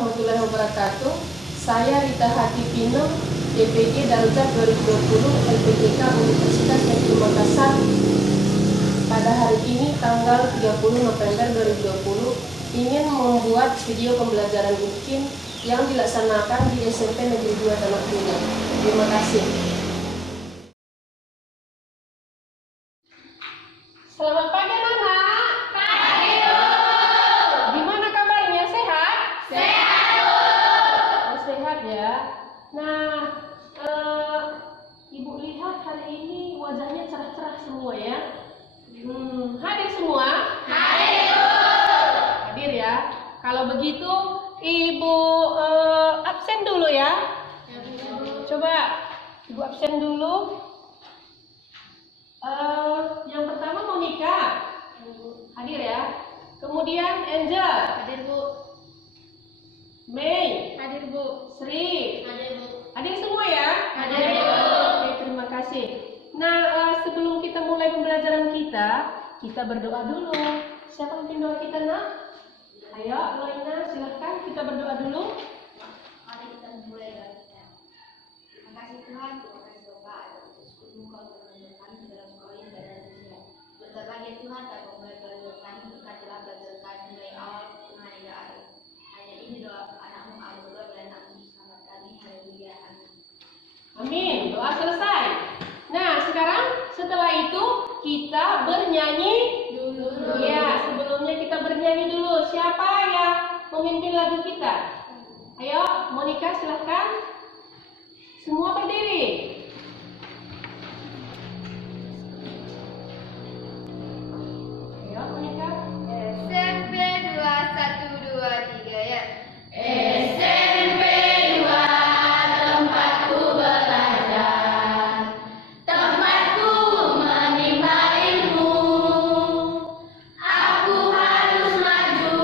warahmatullahi wabarakatuh. Saya Rita Hatipino, DPG Darujat 2020 LPJK Universitas Negeri Makassar. Pada hari ini tanggal 30 November 2020 ingin membuat video pembelajaran bikin yang dilaksanakan di SMP Negeri 2 Tanah Gunung. Terima kasih. Selamat pagi anak-anak. Pagi, Bu. Gimana kabarnya? Sehat? Sehat, Bu. Oh, sehat ya. Nah, Ibu lihat hari ini wajahnya cerah-cerah semua ya. Hadir semua? Hadir, Bu. Hadir ya. Kalau begitu Ibu absen dulu ya. Coba Ibu absen dulu. Yang pertama Monica. Hadir ya. Kemudian Angel. Hadir, Bu. Mei. Hadir, Bu. Sri. Hadir, Bu. Hadir semua ya? Hadir, Bu. Oke, terima kasih. Nah, sebelum kita mulai pembelajaran kita berdoa dulu. Siapa yang doa kita, nak? Ayo, Loina, silahkan kita berdoa dulu. Mari kita mulai doa kita. Terima kasih Tuhan, terima kasih Bapak atas Engkau telah menolong kami dalam sekolah ini dan sehat. Bentar lagi Tuhan kami mulai belajar kami, berkatilah belajar kami mulai awal tengah hingga akhir. Hanya ini doa anakmu Allah dan anakmu selamat kami. Haleluya. Amin. Amin. Doa selesai. Nah, sekarang setelah itu kita bernyanyi dulu. Ya, sebelumnya kita bernyanyi dulu. Siapa yang memimpin lagu kita? Ayo, Monica silahkan. Semua berdiri. Ayo, Monica. SMP 2123 ya. SMP 2 tempatku belajar, tempatku menimba ilmu. Aku harus maju,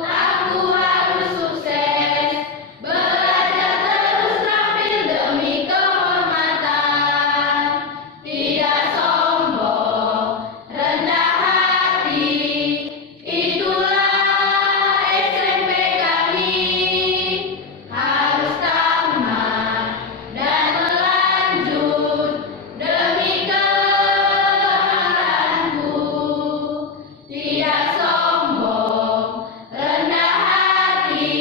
aku harus sukses, belajar terus terampil demi kehormatan. Tidak sombong, rendah hati, itulah SMP kami. Harus tamat dan melanjut demi kehangatanku. Tidak sombong, rendah hati,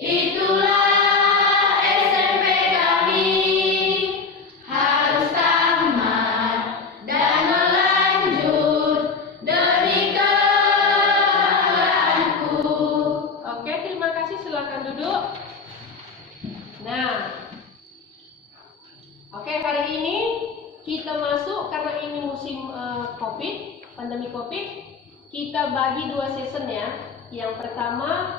itulah SMP kami. Harus tamat dan melanjut demi kehangatanku. Oke, terima kasih. Silakan duduk. Nah, oke, hari ini kita masuk karena ini musim COVID, pandemi COVID. Kita bagi 2 season ya. Yang pertama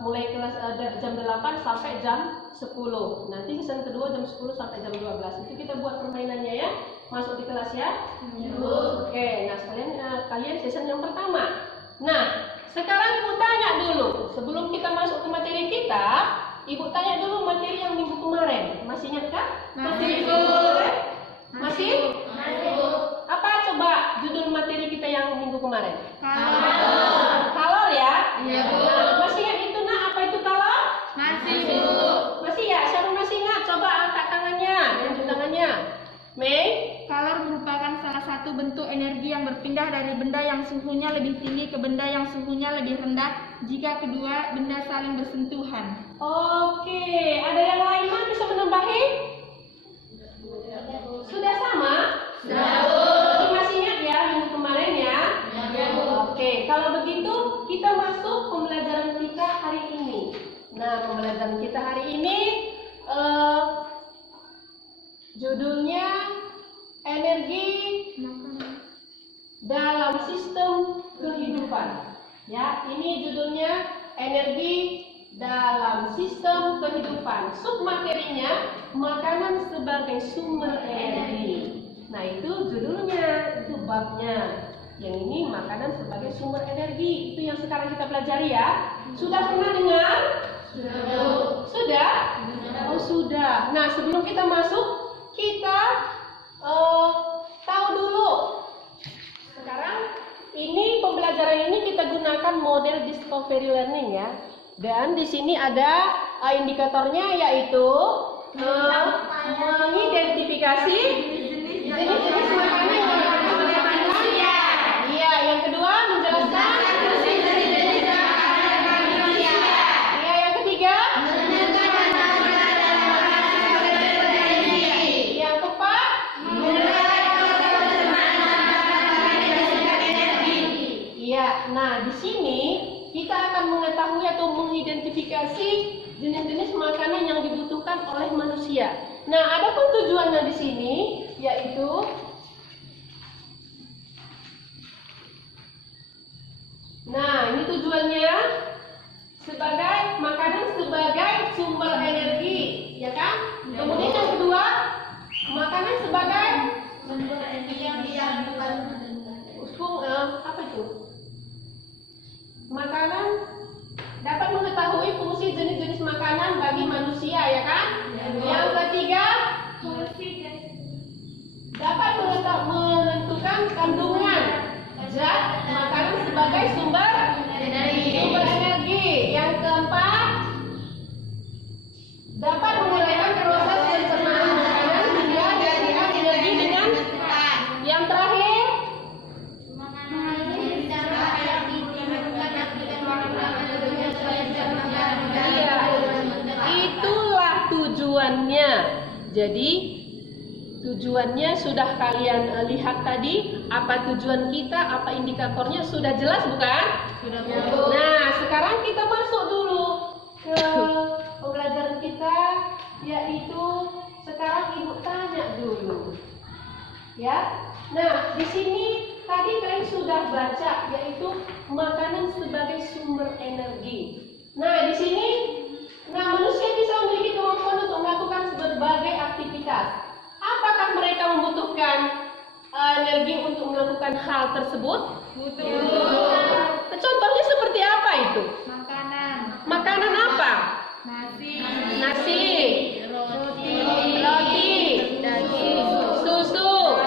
mulai kelas dari jam 8 sampai jam 10. Nanti season kedua jam 10 sampai jam 12. Itu kita buat permainannya ya. Masuk di kelas ya. Oke, nah kalian season yang pertama. Nah, sekarang Ibu tanya dulu, sebelum kita masuk ke materi kita, Ibu tanya dulu materi yang minggu kemarin. Masih ingat kan? Masih, Bu. Masih? Masih, Bu. Apa coba judul materi kita yang minggu kemarin? Kalor. Kalor ya? Iya, Bu. Nah, masih ingat itu nak apa itu kalor? Masih, Bu. Masih ya? Siapa masih ingat? Coba angkat tangannya, tunjuk tangannya. Mei? Kalor merupakan salah satu bentuk energi yang berpindah dari benda yang suhunya lebih tinggi ke benda yang suhunya lebih rendah jika kedua benda saling bersentuhan. Oke, ada yang lain mah bisa menambahi? Sudah sama? Sudah, Bu. Jadi masih ingat ya minggu kemarin ya? Iya, Bu. Oke, kalau begitu kita masuk pembelajaran kita hari ini. Nah, pembelajaran kita hari ini judulnya energi dalam sistem kehidupan. Ya, ini judulnya energi dalam sistem kehidupan. Submaterinya makanan sebagai sumber energi. Nah, itu judulnya, itu babnya. Yang ini makanan sebagai sumber energi. Itu yang sekarang kita pelajari ya. Sudah pernah dengar? Sudah? Oh, sudah. Nah, sebelum kita masuk, kita tahu dulu. Sekarang ini pembelajaran ini kita gunakan model discovery learning ya. Dan di sini ada indikatornya, yaitu mengidentifikasi jenis-jenis makanan yang digunakan oleh manusia. Iya, yang kedua menjelaskan jenis-jenis makanan manusia. Iya, yang ketiga yang keempat iya. Nah, di sini kita akan mengetahui atau mengidentifikasi jenis-jenis makanan yang dibutuhkan oleh manusia. Nah, ada pun tujuannya di sini, yaitu ini tujuannya sebagai makanan sebagai sumber energi, ya kan? Kemudian yang kedua, makanan sebagai sumber energi yang apa itu? Makanan dapat mengetahui fungsi jenis-jenis makanan bagi manusia, ya kan? Yang ketiga, dapat menentukan kandungan zat makanan sebagai sumber energi. Yang keempat, dapat menguraikan proses pencernaan makanan hingga dihasilkan energi dengan cepat. Yang terakhir, itulah tujuannya. Jadi tujuannya sudah kalian lihat tadi, apa tujuan kita, apa indikatornya, sudah jelas bukan? Sudah. Nah, sekarang kita masuk dulu ke pembelajaran kita, yaitu sekarang Ibu tanya dulu. Ya. Nah, di sini tadi kalian sudah baca, yaitu makanan sebagai sumber energi. Nah, di sini manusia bisa memiliki kemampuan untuk melakukan berbagai aktivitas. Apakah mereka membutuhkan energi untuk melakukan hal tersebut? Butuh. Contohnya seperti apa itu? Makanan apa? Nasi, roti, susu,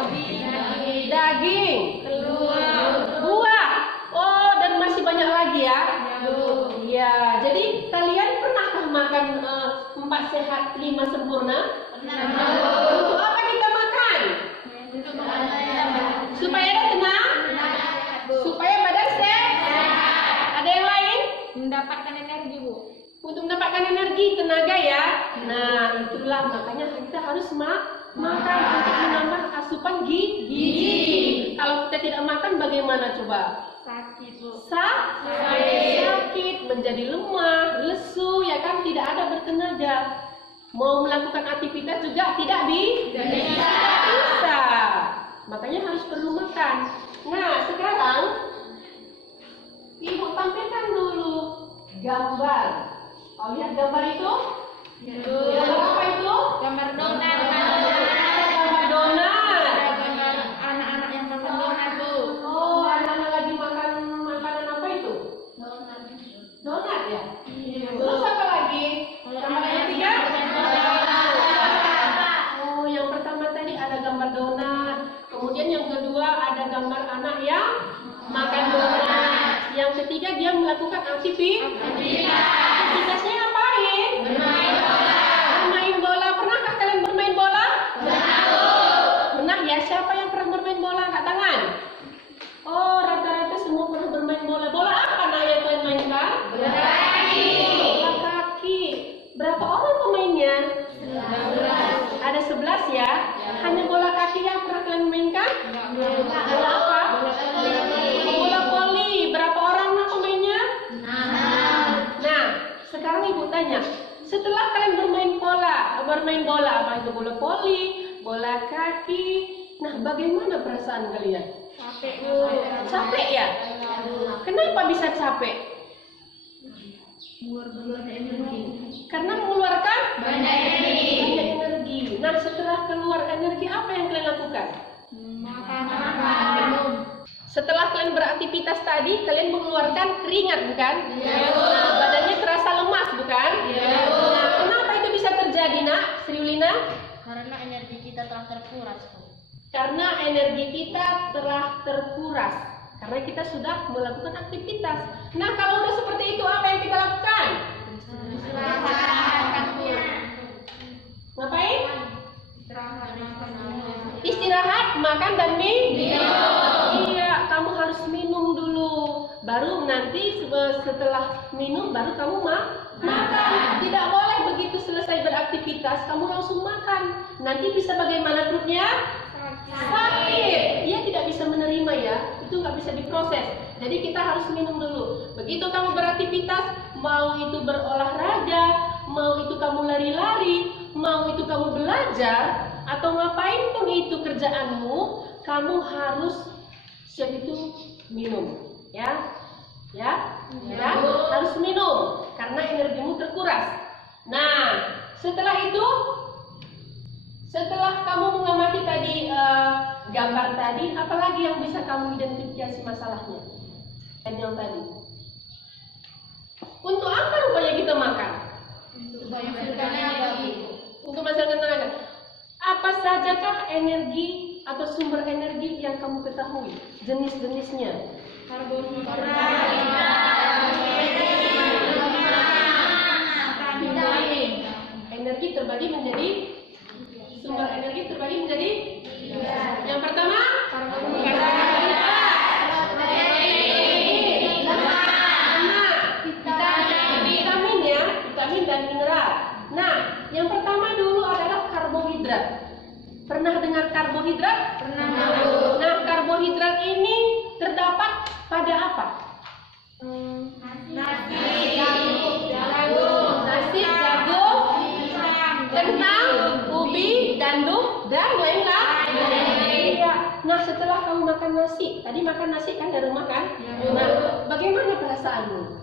daging, buah. Oh, dan masih banyak lagi ya. Ya, jadi kalian pernahkah makan 4 sehat 5 sempurna? Untuk apa kita makan? Supaya ada tenang? Supaya badan sehat? Ada yang lain? Mendapatkan energi, Bu. Untuk mendapatkan energi, tenaga ya. Nah, itulah makanya kita harus makan untuk menambah asupan gizi. Kalau kita tidak makan bagaimana coba? Sakit, Bu. Sakit, menjadi lemah, lesu, ya kan, tidak ada bertenaga. Mau melakukan aktivitas juga tidak bisa. Makanya harus perlu makan. Nah, sekarang Ibu tampilkan dulu gambar. Kau lihat gambar itu? Gambar apa itu? Gambar donat. Gambar donat. Ada gambar anak-anak yang makan donat, Bu. Oh, anak-anak lagi makan makanan apa itu? Donat ya? Terus apa lagi? Gambar yang ketiga? Oh, yang pertama tadi ada gambar donat. Kemudian yang kedua ada gambar anak yang makan donat. Yang ketiga dia melakukan aktivitasnya ngapain? Bermain bola. Pernahkah kalian bermain bola? Pernah ya? Siapa yang pernah bermain bola? Angkat tangan. Oh, rata-rata semua pernah bermain bola. Bola apa yang kalian mainkan? Bola kaki. Berapa orang pemainnya? 11. Ada 11 ya? Hanya bola kaki yang pernah kalian mainkan? Bola apa? Bola voli. Berapa orang pemainnya? 6. Nah, sekarang Ibu tanya, setelah kalian bermain bola, apa itu bola voli, bola kaki, nah bagaimana perasaan kalian? Capek, Bu. Capek ya? Kenapa bisa capek? Karena mengeluarkan banyak energi. Nah, setelah keluar energi, apa yang kalian lakukan? Makan. Setelah kalian beraktivitas tadi, kalian mengeluarkan keringat, bukan? Nah, badannya terasa lemas, bukan? Nah, kenapa itu bisa terjadi, Nak? Sri Ulina? Karena energi kita telah terkuras, Bu. Karena energi kita telah terkuras. karena kita sudah melakukan aktivitas. Nah, kalau udah seperti itu, apa yang kita lakukan? Ngapain? Istirahat, makan dan minum. Iya, kamu harus minum dulu. Baru nanti setelah minum baru kamu makan. Tidak boleh begitu selesai beraktivitas kamu langsung makan. Nanti bisa bagaimana perutnya? Sakit. Dia tidak bisa menerima ya. Itu nggak bisa diproses. Jadi kita harus minum dulu. Begitu kamu beraktivitas, mau itu berolahraga, mau itu kamu lari-lari, mau itu kamu belajar, atau ngapain pun itu kerjaanmu, kamu harus siap itu minum, ya, harus minum karena energimu terkuras. Nah, setelah itu, setelah kamu mengamati tadi gambar tadi, apalagi yang bisa kamu identifikasi masalahnya? Dan yang tadi, untuk apa rupanya kita makan? Untuk menghasilkan tenaga. Apa sajakah energi atau sumber energi yang kamu ketahui? Jenis-jenisnya. Energi terbagi menjadi sumber energi terbagi menjadi yang pertama vitamin dan mineral. Nah, yang pertama dulu adalah karbohidrat. Pernah dengar karbohidrat? Pernah. Nah, karbohidrat ini terdapat pada apa? Nasi, jagung, kentang, ubi, gandum, dan lain-lain. Nah, setelah kamu makan nasi, tadi makan nasi kan dari rumah kan? Nah, bagaimana perasaanmu?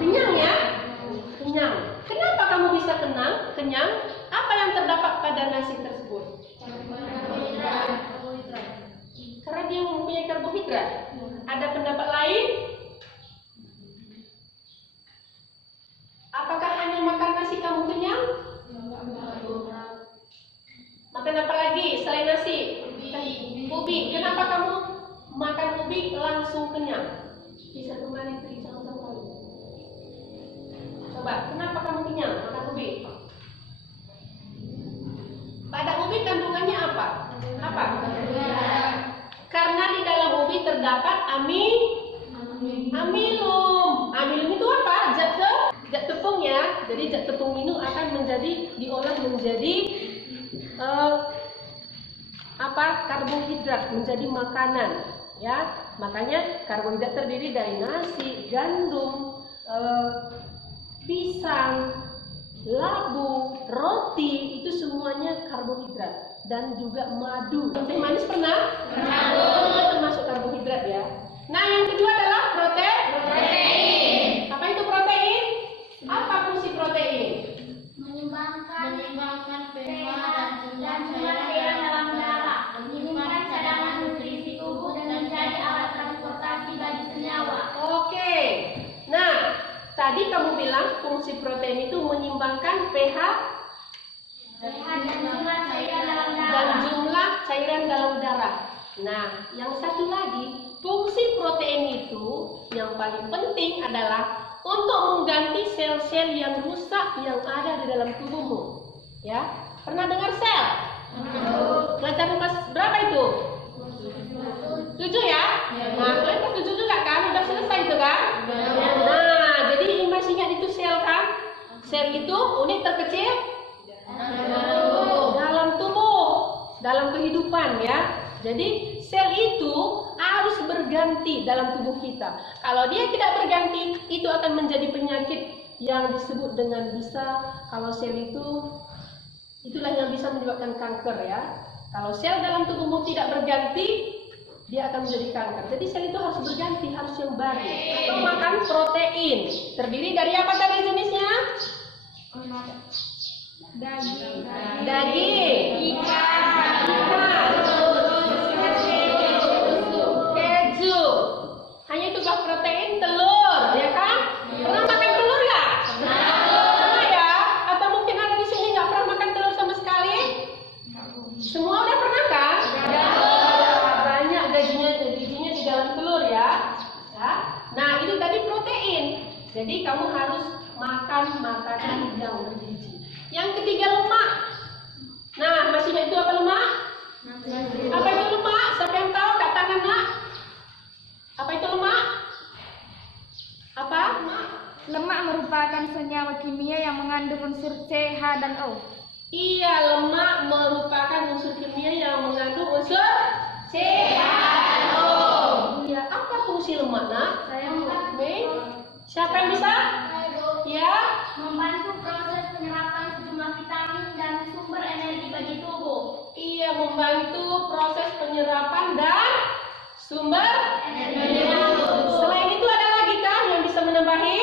Kenyang ya? Kenyang. Kenapa kamu bisa kenyang? Apa yang terdapat pada nasi tersebut? Karena dia mempunyai karbohidrat. Ada pendapat lain? Apakah hanya makan nasi kamu kenyang? Makan apa lagi selain nasi? Ubi. Kenapa kamu makan ubi langsung kenyang? Bisa kembali beri contoh. Coba, kenapa kamu kenyang makan ubi? Pada ubi kandungannya apa? Karena di dalam ubi terdapat amilum. Amilum itu apa? Zat tepung ya. Jadi zat tepung itu akan diolah menjadi karbohidrat, menjadi makanan. Ya, makanya karbohidrat terdiri dari nasi, gandum, pisang, labu, roti, itu semuanya karbohidrat. Dan juga madu. Teh manis pernah? Termasuk karbohidrat ya. Nah, yang kedua adalah protein. Apa itu protein? Apa fungsi protein? Menyeimbangkan pH dan jumlah cairan dalam darah, menyimpan cadangan nutrisi tubuh dan menjadi alat transportasi bagi senyawa. Oke. Nah, tadi kamu bilang fungsi protein itu menyeimbangkan pH dan jumlah cairan dalam darah. dan jumlah cairan dalam darah. Nah, yang satu lagi, fungsi protein itu yang paling penting adalah untuk mengganti sel-sel yang rusak yang ada di dalam tubuhmu. Ya, pernah dengar sel? Pelajaran kelas berapa itu? 7 ya? Nah, kalian kelas 7 juga kan? Udah selesai itu kan? Nah, jadi masih ingat itu sel kan? Sel itu unit terkecil dalam tubuh, dalam kehidupan ya. Jadi sel itu harus berganti dalam tubuh kita. Kalau dia tidak berganti, itu akan menjadi penyakit yang disebut dengan kalau sel itu, itulah yang bisa menyebabkan kanker ya. Kalau sel dalam tubuhmu tidak berganti, dia akan menjadi kanker. Jadi sel itu harus berganti, harus yang baru. Atau makan protein. Terdiri dari apa tadi jenisnya? Daging, ikan, keju. Hanya itu kah protein? Telur, ya kan? Pernah makan telur ya? Pernah ya? Atau mungkin ada di sini nggak pernah makan telur sama sekali? Semua udah pernah kan? Banyak gajinya di dalam 3 lemak. Nah, nasinya itu apa lemak? Apa itu lemak? Siapa yang tahu? Kat tangan nak. Apa itu lemak? Apa? Lemak merupakan senyawa kimia yang mengandung unsur C, H, dan O. Iya, lemak merupakan unsur kimia yang mengandung unsur C, H, dan O. Iya, apa fungsi lemak nak? Mei? Siapa yang bisa? Ya, Membantu proses penyerapan sejumlah vitamin dan sumber energi bagi tubuh. iya membantu proses penyerapan dan sumber energi. Selain itu ada lagi kah yang bisa menambahi?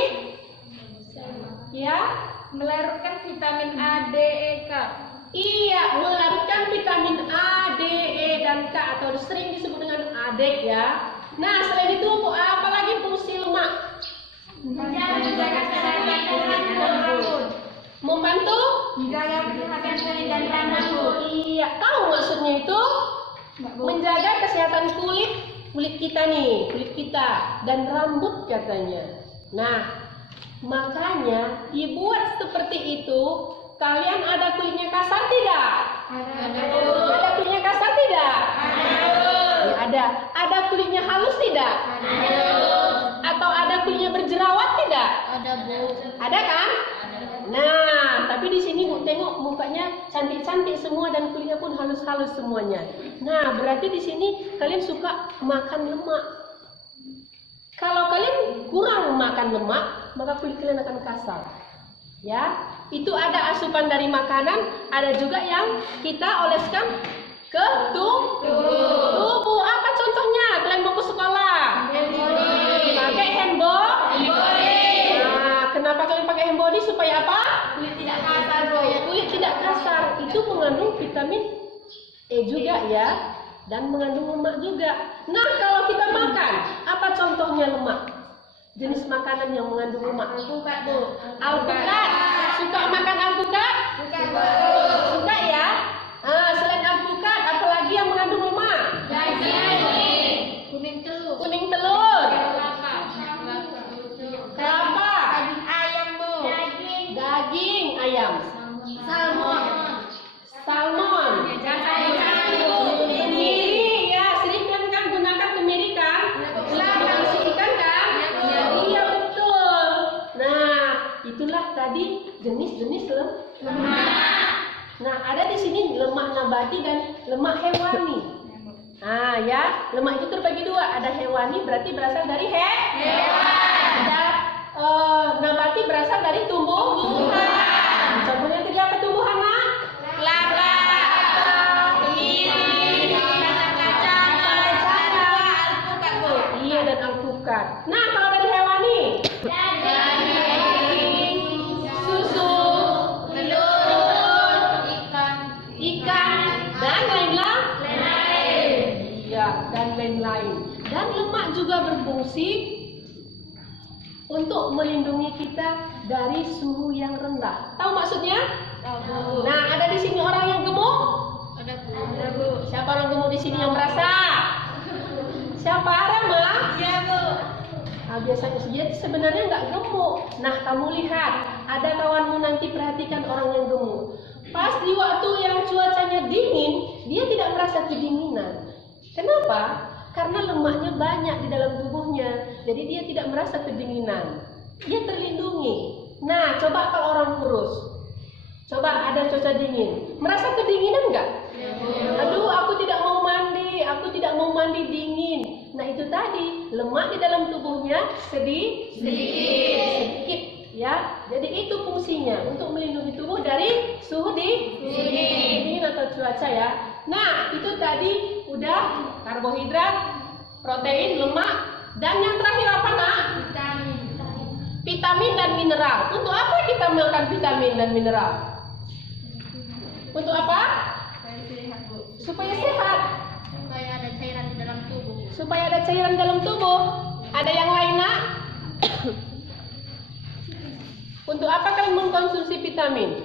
Ya, Melarutkan vitamin A, D, E, K. iya melarutkan vitamin A, D, E, dan K atau sering disebut dengan AD ya. Nah, selain itu apa lagi fungsi lemak? Menjaga kesehatan kulit dan rambut. Membantu? Menjaga kesehatan kulit dan rambut. Iya, tahu maksudnya itu? Menjaga kesehatan kulit kita nih, kulit kita dan rambut katanya. Nah, makanya dibuat seperti itu. Kalian ada kulitnya kasar tidak? Ada kulitnya kasar tidak? Ya, ada. Ada kulitnya halus tidak? Atau ada kulitnya berjerawat tidak? Ada kan? Nah, tapi di sini Bu tengok mukanya cantik-cantik semua dan kulitnya pun halus-halus semuanya. Nah, berarti di sini kalian suka makan lemak. Kalau kalian kurang makan lemak, maka kulit kalian akan kasar. Ya, itu ada asupan dari makanan, ada juga yang kita oleskan ke tubuh. Apa contohnya? Kalian mau ke sekolah? Pakai hand body. Nah, kenapa kalian pakai hand body? Supaya apa? Kulit tidak kasar, Bro. Kulit tidak kasar. Itu mengandung vitamin E juga ya, dan mengandung lemak juga. Nah, kalau kita makan, apa contohnya lemak? Jenis makanan yang mengandung lemak. Alpukat, Bu. Alpukat. Suka makan alpukat? Suka, Bu. Suka ya? Selain alpukat, apalagi yang mengandung lemak? Kuning telur. Kuning telur. Kelapa. Kelapa. Daging ayam, Bu. Daging ayam. Salmon. Salmon. Kemiri ya, sering kan gunakan kemiri kan? Belakang si ikan kan? Iya betul. Nah, itulah tadi jenis-jenis lemak. Nah, ada di sini lemak nabati dan lemak hewani. Nah, ya, lemak itu terbagi dua. Ada hewani berarti berasal dari hewan. Ada nabati berasal dari tumbuhan. Contohnya tadi apa tumbuhan, Nak? Kelapa. Kemiri. Kacang-kacang. Alpukat, Bu. Iya, dan alpukat. Nah, kalau dari hewani? Daging, susu, telur, ikan, dan lain-lain. Ya, dan lain-lain. Dan lemak juga berfungsi untuk melindungi kita dari suhu yang rendah. Tahu maksudnya? Nah, ada di sini orang yang gemuk? Ada, Bu. Siapa orang gemuk di sini yang merasa? Siapa? Rama? Iya, Bu. Nah, biasanya dia sebenarnya nggak gemuk. Nah, kamu lihat, ada kawanmu nanti perhatikan orang yang gemuk. Pas di waktu yang cuacanya dingin, dia tidak merasa kedinginan. Kenapa? Karena lemaknya banyak di dalam tubuhnya, jadi dia tidak merasa kedinginan. Dia terlindungi. Nah, coba kalau orang kurus, coba ada cuaca dingin, merasa kedinginan nggak? Aduh, aku tidak mau mandi dingin. Nah, itu tadi lemak di dalam tubuhnya sedikit, ya. Jadi itu fungsinya untuk melindungi tubuh dari suhu dingin atau cuaca ya. Nah, itu tadi udah karbohidrat, protein, lemak, dan yang terakhir apa, Nak? Vitamin dan mineral. Untuk apa kita makan vitamin dan mineral? Untuk apa? Supaya sehat. Supaya ada cairan di dalam tubuh. Supaya ada cairan dalam tubuh. Ada yang lain, Nak? Untuk apa kalian mengkonsumsi vitamin?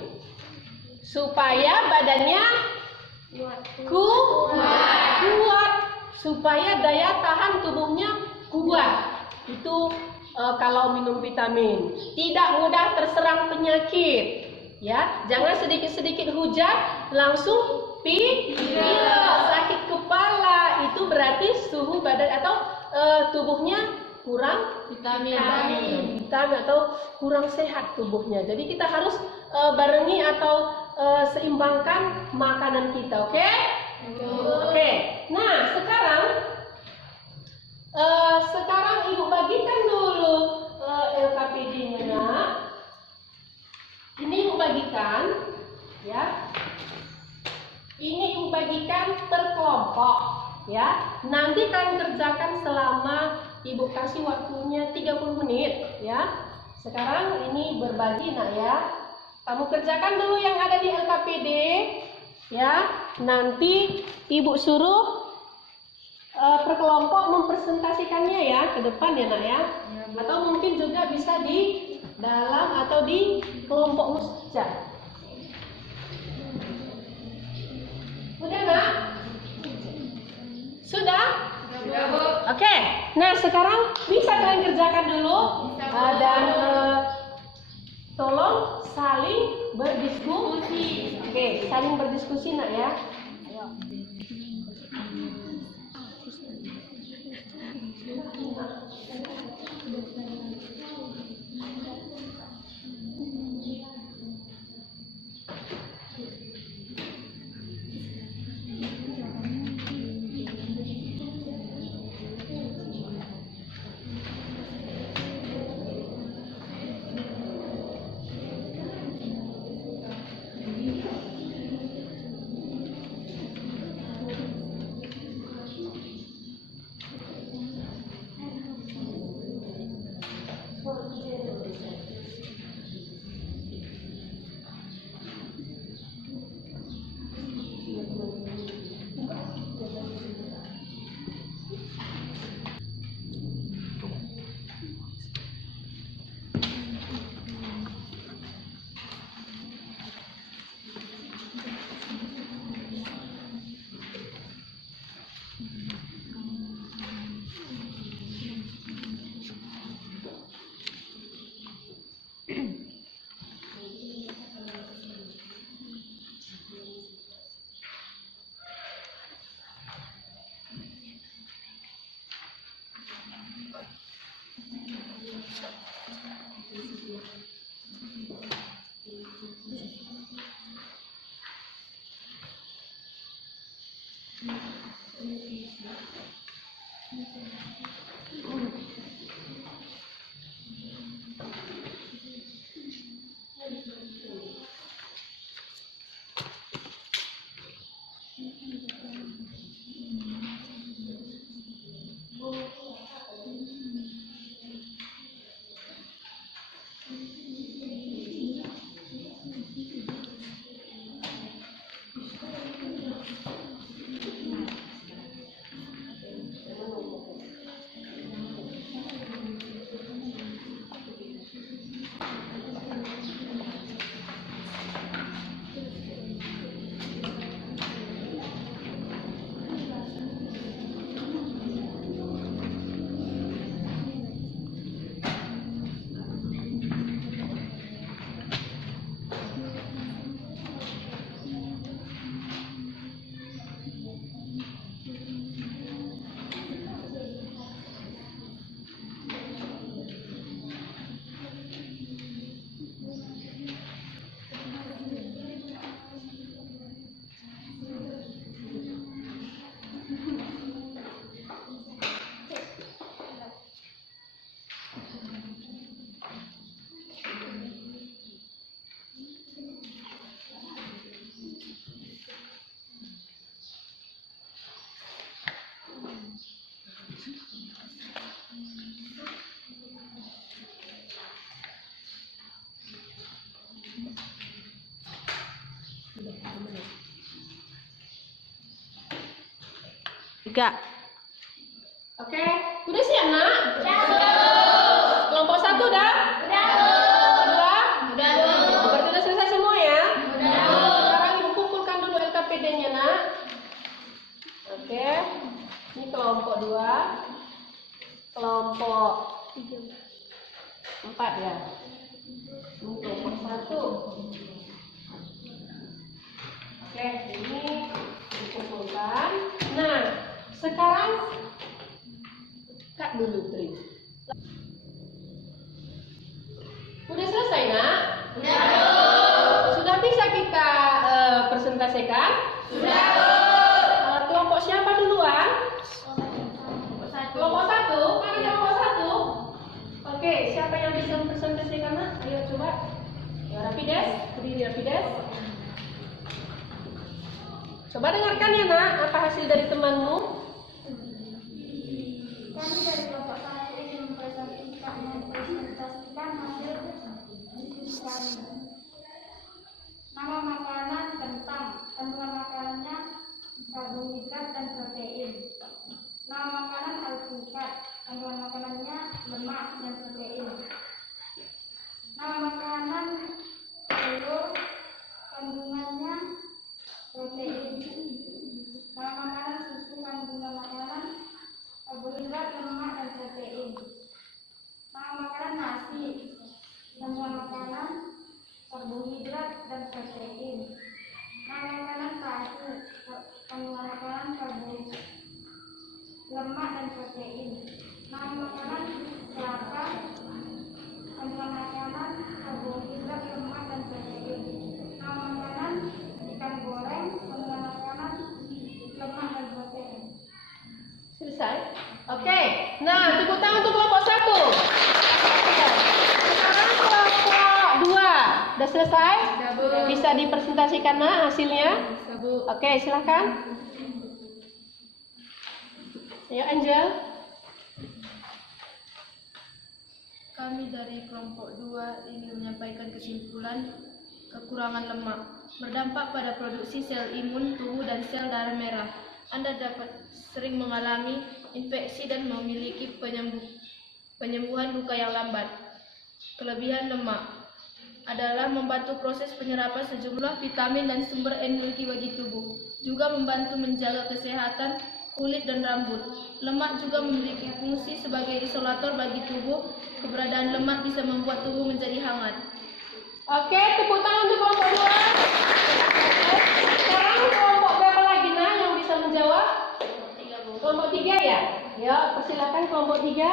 Supaya badannya kuat. Supaya daya tahan tubuhnya kuat. Itu kalau minum vitamin. Tidak mudah terserang penyakit. Ya, jangan sedikit-sedikit hujan langsung pilek, sakit kepala. Itu berarti suhu badan atau tubuhnya kurang vitamin atau kurang sehat tubuhnya. Jadi kita harus barengi atau seimbangkan makanan kita, oke? Oke. Nah, sekarang Ibu bagikan dulu LKPD-nya, Nak. Ini Ibu bagikan, ya. Ini Ibu bagikan per kelompok, ya. Nanti kalian kerjakan selama Ibu kasih waktunya 30 menit, ya. Sekarang ini berbagi, Nak, ya. Kamu kerjakan dulu yang ada di LKPD, ya. Nanti Ibu suruh per kelompok mempresentasikannya ya ke depan ya, Nak, ya. Atau mungkin juga bisa di dalam atau di kelompokmu saja. Udah, Nak? Sudah? Sudah, Bu. Oke. Nah, sekarang bisa kalian kerjakan dulu dan tolong saling berdiskusi. Oke, saling berdiskusi, Nak, ya. Ayo. Tiga. Oke, udah siap, Nak? Udah, Bu. Kelompok 1 udah? Udah, Bu. Kedua? Udah, Bu. Berarti udah selesai semua ya? Udah, Bu. Sekarang Ibu kumpulkan dulu LKPD-nya, Nak. Oke. Ini kelompok 2. Kelompok 4 ya. Ini kelompok 1. dulu, Tri. Udah selesai, Nak? Sudah, Bu. Sudah bisa kita presentasikan? Sudah, Bu. Kelompok siapa duluan? Kelompok satu? Mana kelompok satu? Oke, siapa yang bisa mempresentasikan, Nak? Ayo coba. Ya, Rapides, berdiri Rapides. Coba dengarkan ya, Nak, apa hasil dari temanmu? Kami dari kelompok satu ingin mempresentasikan hasil diskusi kami. Nama makanan kentang, kandungan makanannya karbohidrat dan protein. Nama makanan alpukat, kandungan makanannya lemak dan protein. Nama makanan telur, kandungannya protein. Nama makanan susu, kandungan makanan karbohidrat, lemak dan protein. Nama makanan nasi, kandungan makanan karbohidrat dan protein. Nama makanan tahu, kandungan makanan karbohidrat, lemak dan protein. Nama makanan kelapa, kandungan makanan karbohidrat, lemak dan protein. Nama makanan ikan goreng, kandungan makanan lemak dan protein. Selesai? Oke. Nah, tepuk tangan untuk kelompok satu. Sekarang kelompok dua. Udah selesai? Bisa dipresentasikan, Nak, hasilnya? Oke, silakan. Ayo, Angel. Kami dari kelompok 2 ingin menyampaikan kesimpulan kekurangan lemak berdampak pada produksi sel imun tubuh dan sel darah merah. Anda dapat sering mengalami infeksi dan memiliki penyembuhan luka yang lambat. Kelebihan lemak adalah membantu proses penyerapan sejumlah vitamin dan sumber energi bagi tubuh, juga membantu menjaga kesehatan kulit dan rambut. Lemak juga memiliki fungsi sebagai isolator bagi tubuh. Keberadaan lemak bisa membuat tubuh menjadi hangat. Oke, tepuk tangan untuk kelompok dua. Sekarang kelompok berapa lagi, Nak, yang bisa menjawab? Kelompok tiga ya? Ya, persilakan kelompok tiga.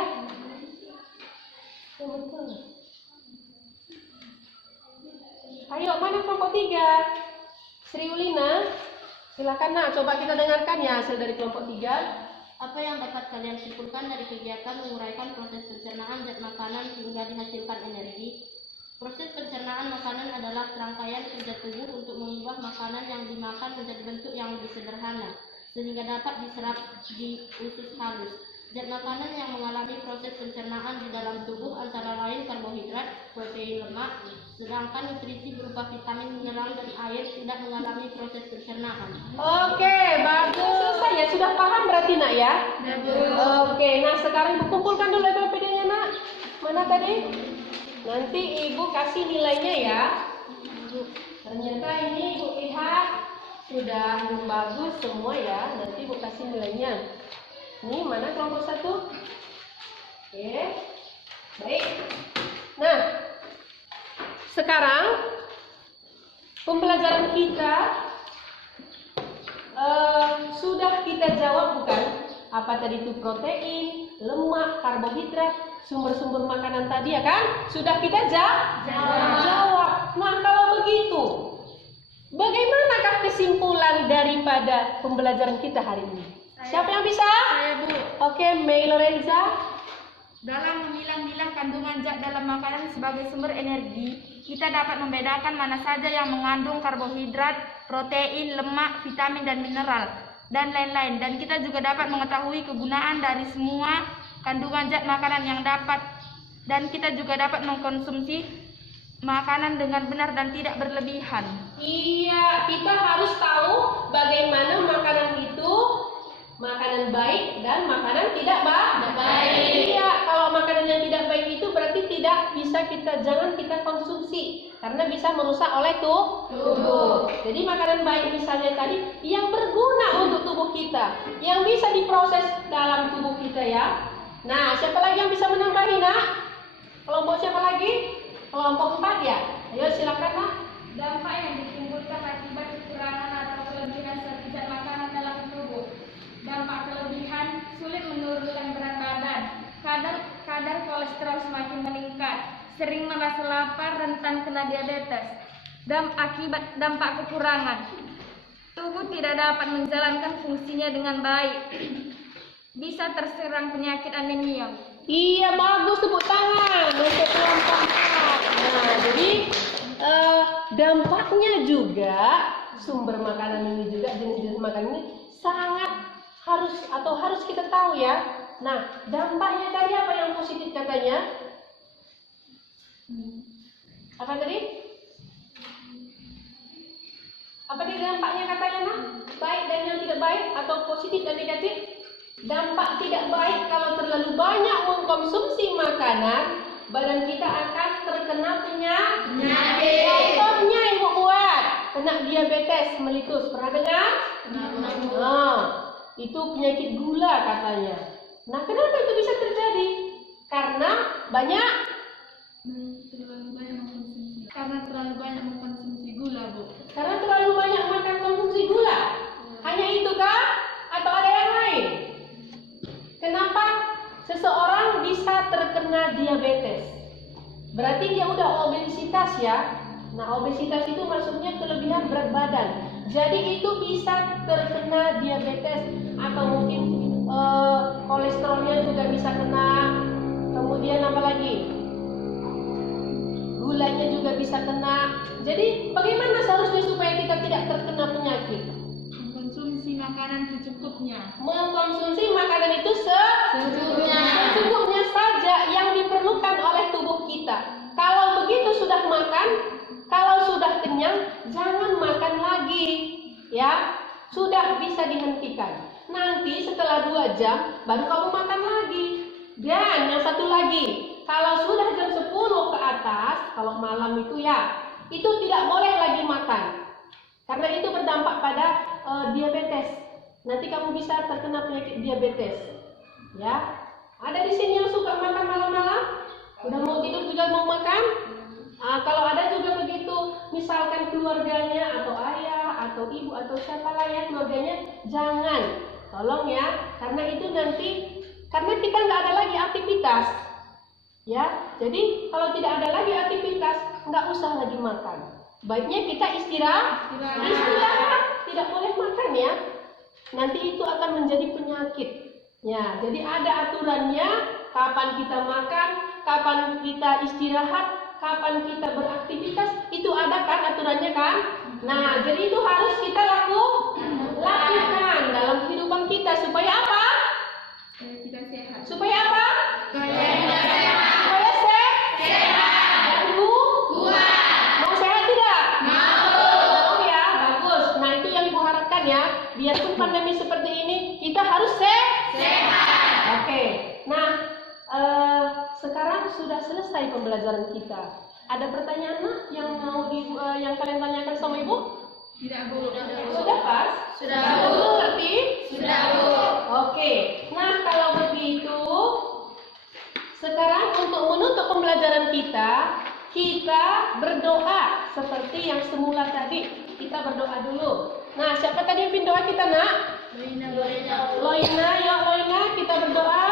Ayo, mana kelompok tiga? Sri Ulina, silakan, Nak, coba kita dengarkan ya hasil dari kelompok tiga. Apa yang dapat kalian simpulkan dari kegiatan menguraikan proses pencernaan zat makanan hingga dihasilkan energi? Proses pencernaan makanan adalah serangkaian kerja tubuh untuk mengubah makanan yang dimakan menjadi bentuk yang lebih sederhana, sehingga dapat diserap di usus halus. Zat makanan yang mengalami proses pencernaan di dalam tubuh antara lain karbohidrat, protein, lemak, sedangkan nutrisi berupa vitamin, mineral, dan air tidak mengalami proses pencernaan. Oke, bagus. Selesai ya, sudah paham berarti, Nak, ya? Oke, nah sekarang Ibu kumpulkan dulu LPPD-nya, Nak. Mana tadi? Nanti Ibu kasih nilainya ya. Ternyata ini Ibu lihat sudah bagus semua ya. Nanti Ibu kasih nilainya. Ini mana kelompok satu? Oke, baik. Nah, sekarang pembelajaran kita sudah kita jawab bukan? Apa tadi itu protein, lemak, karbohidrat, sumber-sumber makanan tadi ya kan? Sudah kita jawab. Nah, kalau begitu, bagaimanakah kesimpulan daripada pembelajaran kita hari ini? Siapa yang bisa? Saya, Bu. Oke, Mei Lorenza. Dalam memilah-milah kandungan zat dalam makanan sebagai sumber energi, kita dapat membedakan mana saja yang mengandung karbohidrat, protein, lemak, vitamin, dan mineral, dan lain-lain. Dan kita juga dapat mengetahui kegunaan dari semua kandungan zat makanan yang dapat, dan kita juga dapat mengkonsumsi makanan dengan benar dan tidak berlebihan. Iya, kita harus tahu bagaimana makanan itu makanan baik dan makanan tidak baik. Iya, kalau makanan yang tidak baik itu berarti jangan kita konsumsi karena bisa merusak oleh tubuh. Jadi makanan baik misalnya tadi yang berguna untuk tubuh kita, yang bisa diproses dalam tubuh kita ya. Nah, siapa lagi yang bisa menambahi, Nak? Kelompok siapa lagi? Kelompok 4 ya. Ayo silakan, Nak. Dampak yang ditimbulkan akibat kekurangan atau kelebihan zat makanan dalam tubuh. Dampak kelebihan sulit menurunkan berat badan rentan kena diabetes. Akibat dampak kekurangan, tubuh tidak dapat menjalankan fungsinya dengan baik. Bisa terserang penyakit anemia. Iya, bagus, tepuk tangan untuk kelompok 4. Nah, jadi dampaknya juga sumber makanan ini juga jenis-jenis makanan ini sangat harus kita tahu ya. Nah, dampaknya tadi apa yang positif katanya? Apa tadi? Apa tadi dampaknya katanya, Nak? Baik dan yang tidak baik atau positif dan negatif? Dampak tidak baik kalau terlalu banyak mengkonsumsi makanan, badan kita akan terkena penyakit. Contohnya ibu buat kena diabetes melitus. Pernah dengar? Nah, itu penyakit gula katanya. Nah, kenapa itu bisa terjadi? Karena terlalu banyak mengkonsumsi gula, Bu. Karena terlalu banyak makan konsumsi gula. Hanya itu kah? Atau ada yang lain? Kenapa seseorang bisa terkena diabetes? Berarti dia udah obesitas ya. Nah, obesitas itu maksudnya kelebihan berat badan. Jadi itu bisa terkena diabetes atau mungkin kolesterolnya juga bisa kena. Kemudian apa lagi? Gulanya juga bisa kena. Jadi bagaimana seharusnya supaya kita tidak terkena penyakit? Mengkonsumsi makanan secukupnya. Mengkonsumsi makanan itu secukupnya saja yang diperlukan oleh tubuh kita. Kalau begitu sudah makan, kalau sudah kenyang, jangan makan lagi, ya. Sudah bisa dihentikan. Nanti setelah 2 jam baru kamu makan lagi. Dan yang satu lagi, kalau sudah jam 10 ke atas, kalau malam itu ya, itu tidak boleh lagi makan. Karena itu berdampak pada diabetes. Nanti kamu bisa terkena penyakit diabetes. Ya. Ada di sini yang suka makan malam-malam? Udah mau tidur juga mau makan? Kalau ada juga begitu, misalkan keluarganya atau ayah atau ibu atau siapa lah ya keluarganya, jangan. Tolong ya, karena itu nanti karena kita nggak ada lagi aktivitas. Ya, jadi kalau tidak ada lagi aktivitas, nggak usah lagi makan. Baiknya kita istirahat, tidak boleh makan ya. Nanti itu akan menjadi penyakit. Ya, jadi ada aturannya, kapan kita makan, kapan kita istirahat, kapan kita beraktivitas, itu ada kan aturannya kan? Nah, jadi itu harus kita lakukan dalam kehidupan kita supaya apa? Kita sehat. Supaya apa? Supaya sehat. Dan kuat. Mau sehat tidak? Mau ya, bagus. Nah, itu yang Ibu harapkan ya. Biarpun pandemi seperti ini, kita harus sehat. Oke. Nah, sekarang sudah selesai pembelajaran kita. Ada pertanyaan yang mau yang kalian tanyakan sama Ibu? Tidak, Bu. Sudah pas? Sudah, Bu. Ngerti? Sudah, Bu. Oke. Nah, kalau begitu, sekarang untuk menutup pembelajaran kita berdoa seperti yang semula tadi. Kita berdoa dulu. Nah, siapa tadi yang pimpin doa kita, Nak? Loina, yuk Loina, kita berdoa.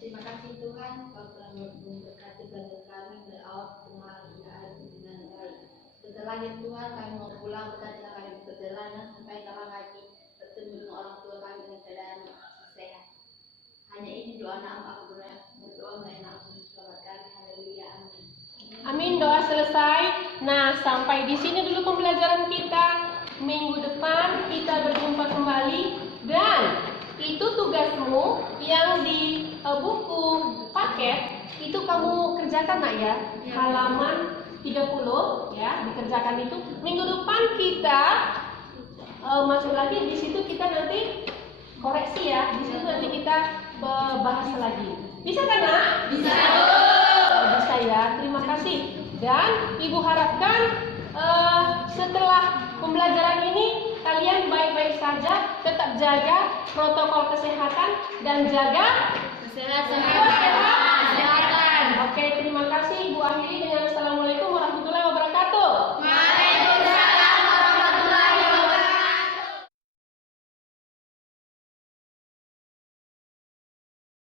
Terima kasih Tuhan, Kau telah memberkati belajar kami berawal Tuhan dengan baik. Setelah itu Tuhan, kami mau pulang setelah kami berperjalanan sampai kapan lagi bertemu dengan orang tua kami dengan keadaan sehat. Hanya ini doa nama aku berdoa mengenai nama selamat kami. Haleluya. Amin. Amin, doa selesai. Nah, sampai di sini dulu pembelajaran kita. Minggu depan kita berjumpa kembali dan itu tugasmu yang di buku paket itu kamu kerjakan Nak ya. Halaman 30 ya, dikerjakan itu. Minggu depan kita masuk lagi di situ kita nanti koreksi ya. Di situ nanti kita bahas lagi. Bisa kan Nak? Bisa. Bisa ya. Terima kasih. Dan Ibu harapkan setelah pembelajaran ini kalian baik-baik saja, tetap jaga protokol kesehatan dan jaga Kesehatan.